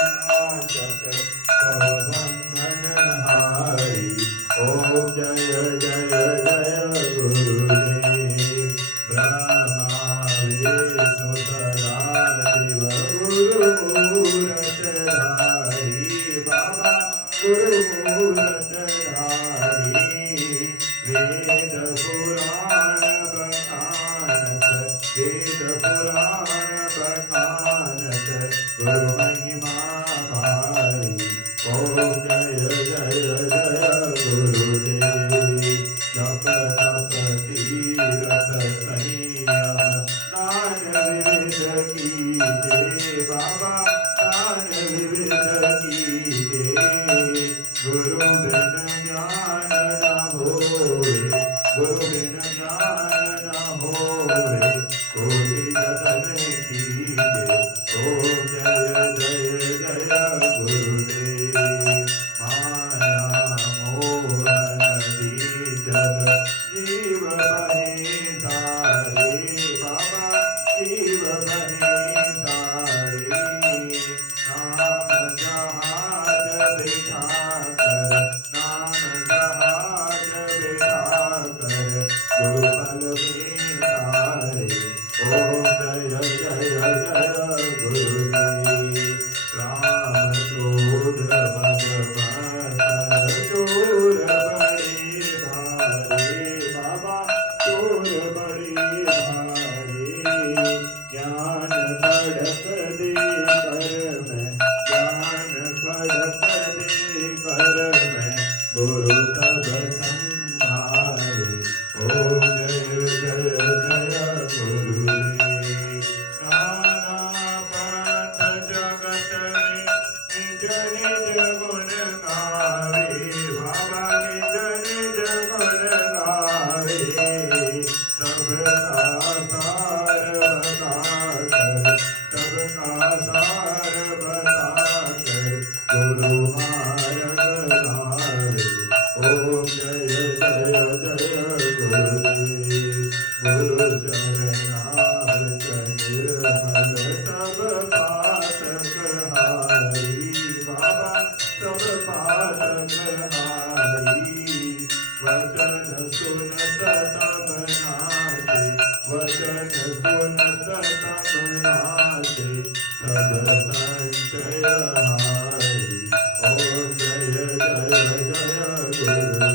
विनाशक भवबंधनहारी। ओम जय जय जय गुरुदेव ब्रह्मा विष्णु सदाशिव गुरुमूर्तधारी बाबा गुरुमूर्तधारी। वेद पुराण बखानत वेद पुराण बखानत गुरु महिमा भारी। ओम जय जय जय गुरुदेव जप तप तीरथ संयम दान विविध कीजे बाबा दान विविध कीजे। गुरु बिन ज्ञान न होवे गुरु बिन ज्ञान न होवे कोटि जतन कीजे। ओम जय जय जय गुरुदेव माया मोहन दीचर जीव बने तारे बाबा जीव बने तारे। नाम जहाज बिठा कर नाम जहाज बिठा कर गुरुफल में तारे। ओम जय जय जय गुरुदेव राम क्रोध मद मत्सर चोर बड़े भारे बाबा चोर बड़े भारे। ज्ञान खड़क दे कर मैं ज्ञान खड़क दे कर मैं गुरु तब संभारे। ओम जय जय जय गुरुदेव नाना पंथ जगत में निज निज गुण गावे बाबा निज निज गुण गावे। सबका सार बता कर सबका सार बता कर गुरु मार्ग लावे। ओम जय जय जय गुरुदेव गुरु चरणारविंद निर्मल सब पातक हारी बाबा सब पातक हारी। वचन सुनत सब नाचे वचन सुनत सब नाचे सद संचय हारी। ओम जय जय जय गुरुदेव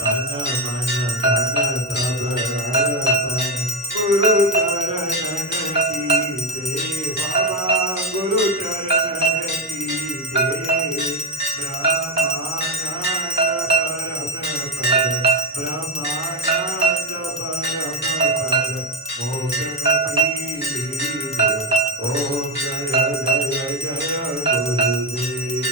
तन मन धन सब अर्पण गुरु चरणन कीजे बाबा गुरु चरणन कीजे। ब्रह्मानंद परम पद ब्रह्मानंद परम पद मोक्ष गति लीजे। ओम जय जय जय गुरुदेव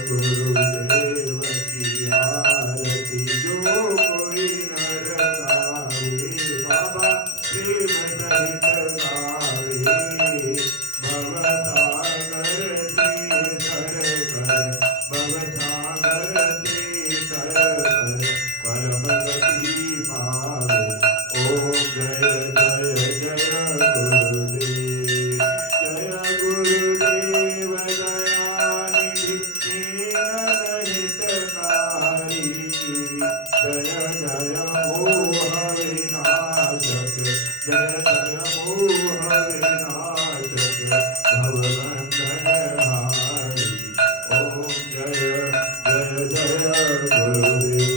सतगुरुदेव की आरती जो कोई नर गावे बाबा प्रेम सहित गावे। भवसागर से तर कर भवसागर से तर कर परम गति पावे। ओम जय जय जय गुरुदेव जय गुरुदेव दयानिधि हितकारी। जय जय मोह विनाशक जय जय मोह विनाशक भवबंधनहारी। ओम जय जय जय गुरुदेव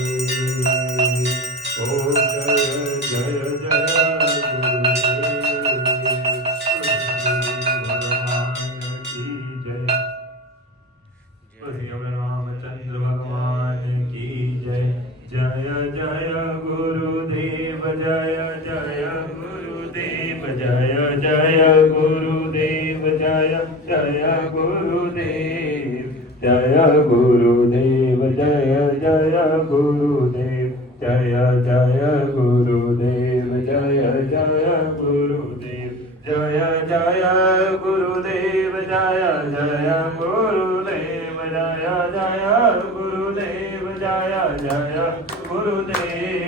ओम जय जय जय गुरुदेव रामचंद्र भगवान की जय। जय जय गुरुदेव जय जय गुरुदेव जय जय गुरुदेव जय जय गुरुदेव जय गुरुदेव जय जय गुरुदेव जय जय गुरुदेव जय जय गुरुदेव जय जय गुरुदेव जय जय गुरुदेव जय जय गुरुदेव जय जय गुरुदेव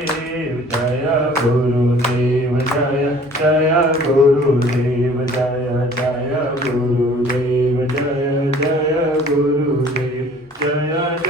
जय गुरुदेव जय जय गुरुदेव जय जय गुरुदेव ગુરુદેવ જય